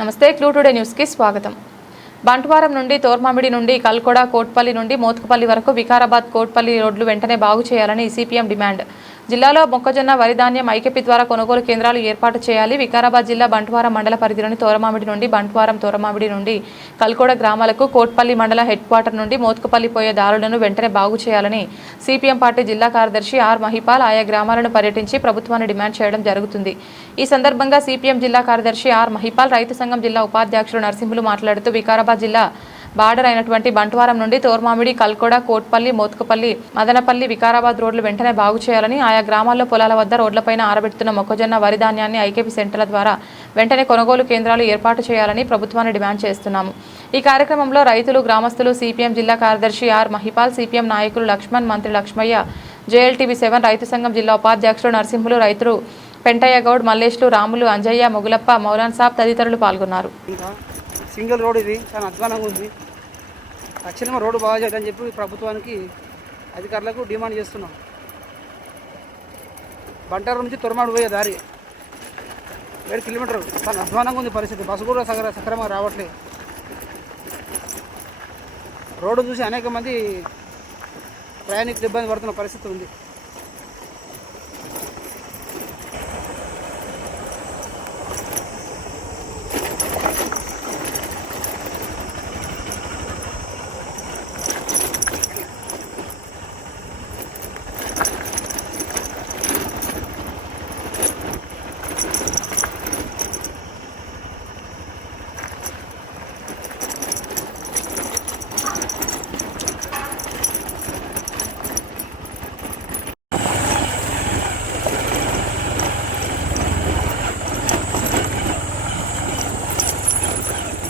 నమస్తే clue today news కి స్వాగతం। బంట్వారం నుండి తోర్మామిడి నుండి కల్కొడ కోట్పల్లి నుండి మోత్కుపల్లి వరకు వికారాబాద్ కోట్పల్లి రోడ్లు వెంటనే బాగు చేయాలని సిపిఎం డిమాండ్। జిల్లాలో మొక్కజొన్న వరి ధాన్యం ఐకేపీ ద్వారా కొనుగోలు కేంద్రాలు ఏర్పాటు చేయాలి। వికారాబాద్ జిల్లా బంట్వారం మండల పరిధిలోని తోరమామిడి నుండి బంట్వారం తోరమామిడి నుండి కల్కొడ గ్రామాలకు కోట్పల్లి మండల హెడ్ క్వార్టర్ నుండి మోత్కుపల్లి పోయే దారులను వెంటనే బాగు చేయాలని సిపిఎం పార్టీ జిల్లా కార్యదర్శి ఆర్ మహిపాల్ ఆయా గ్రామాలను పర్యటించి ప్రభుత్వాన్ని డిమాండ్ చేయడం జరుగుతుంది। ఈ సందర్భంగా సిపిఎం జిల్లా కార్యదర్శి ఆర్ మహిపాల్ రైతు సంఘం జిల్లా ఉపాధ్యక్షుడు నరసింహులు మాట్లాడుతూ వికారాబాద్ జిల్లా బార్డర్ అయినటువంటి బంట్వారం నుండి తోర్మామిడి కల్కొడ కోట్పల్లి మోత్కుపల్లి మదనపల్లి వికారాబాద్ రోడ్లు వెంటనే బాగు చేయాలని ఆయా గ్రామాల్లో పొలాల వద్ద రోడ్లపైన ఆరబెడుతున్న మొక్కజొన్న వరి ధాన్యాన్ని ఐకేపీ సెంటర్ల ద్వారా వెంటనే కొనుగోలు కేంద్రాలు ఏర్పాటు చేయాలని ప్రభుత్వాన్ని డిమాండ్ చేస్తున్నాము। ఈ కార్యక్రమంలో రైతులు గ్రామస్తులు సిపిఎం జిల్లా కార్యదర్శి ఆర్ మహిపాల్ సిపిఎం నాయకులు లక్ష్మణ్ మంత్రి లక్ష్మయ్య జేఎల్టీవీ 7 రైతు సంఘం జిల్లా ఉపాధ్యక్షుడు నరసింహులు రైతులు పెంటయ్య గౌడ్ మల్లేష్లు రాములు అంజయ్య మొగులప్ప మౌలాన్ సాబ్ తదితరులు పాల్గొన్నారు। సింగిల్ రోడ్ ఇది చాలా అధ్వానంగా ఉంది। తక్షణమే రోడ్డు బాగా చేయాలని చెప్పి ప్రభుత్వానికి అధికారులకు డిమాండ్ చేస్తున్నాం। బంటారం నుంచి తొరమాడు పోయే దారి 7 కిలోమీటర్లు చాలా అధ్వానంగా ఉంది పరిస్థితి। బస్సు కూడా సక్రమంగా రావట్లేదు। రోడ్డు చూసి అనేక మంది ప్రయాణికులు ఇబ్బంది పడుతున్న పరిస్థితి ఉంది।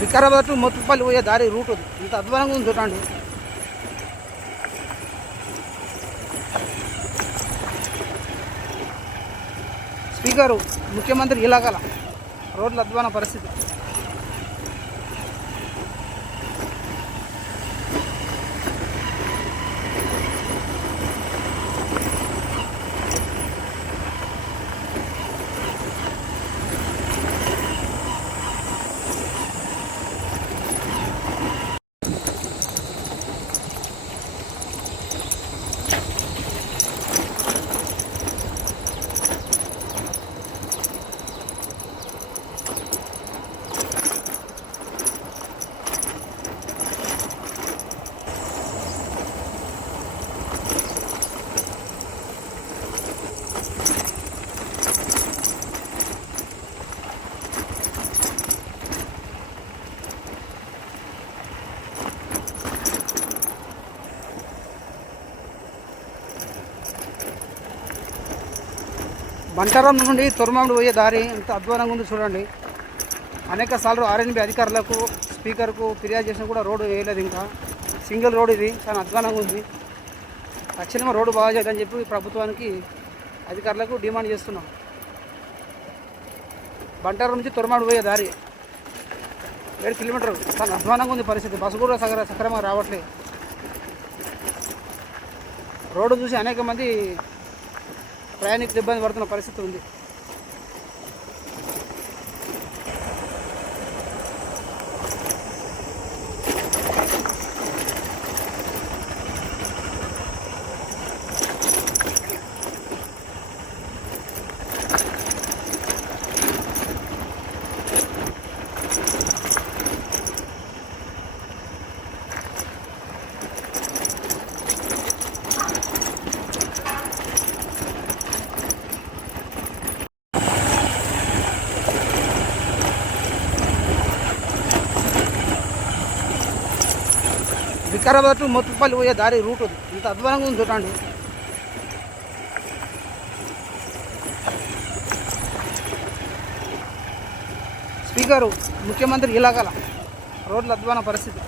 వికారాబాద్ టు మోత్కుపల్లి పోయే దారి రూట్ ఇంత అధ్వానంగా ఉంది చూడండి। స్పీకరు ముఖ్యమంత్రి ఇలాగల రోడ్ల అధ్వాన పరిస్థితి। బంటారం నుండి తొరమామిడి పోయే దారి ఇంత అధ్వానంగా ఉంది చూడండి। అనేక సార్లు ఆర్ఎన్బి అధికారులకు స్పీకర్కు ఫిర్యాదు చేసినా కూడా రోడ్డు వేయలేదు। ఇంకా సింగిల్ రోడ్ ఇది చాలా అధ్వానంగా ఉంది। తక్షణమే రోడ్డు బాగా చేయాలని చెప్పి ప్రభుత్వానికి అధికారులకు డిమాండ్ చేస్తున్నాం। బంటారం నుంచి తొరమామిడి పోయే దారి 7 కిలోమీటర్లు చాలా అధ్వానంగా ఉంది పరిస్థితి। బస్సు కూడా సక్రమంగా రావట్లేదు। రోడ్డు చూసి అనేక మంది ప్రయాణికులు ఇబ్బంది పడుతున్న పరిస్థితి ఉంది। వికారాబాద్ టు మోత్కుపల్లి పోయే దారి రూట్ ఇంత అధ్వానంగా ఉంది చూడండి। స్పీకరు ముఖ్యమంత్రి ఇలాగల రోడ్ల అధ్వాన పరిస్థితి।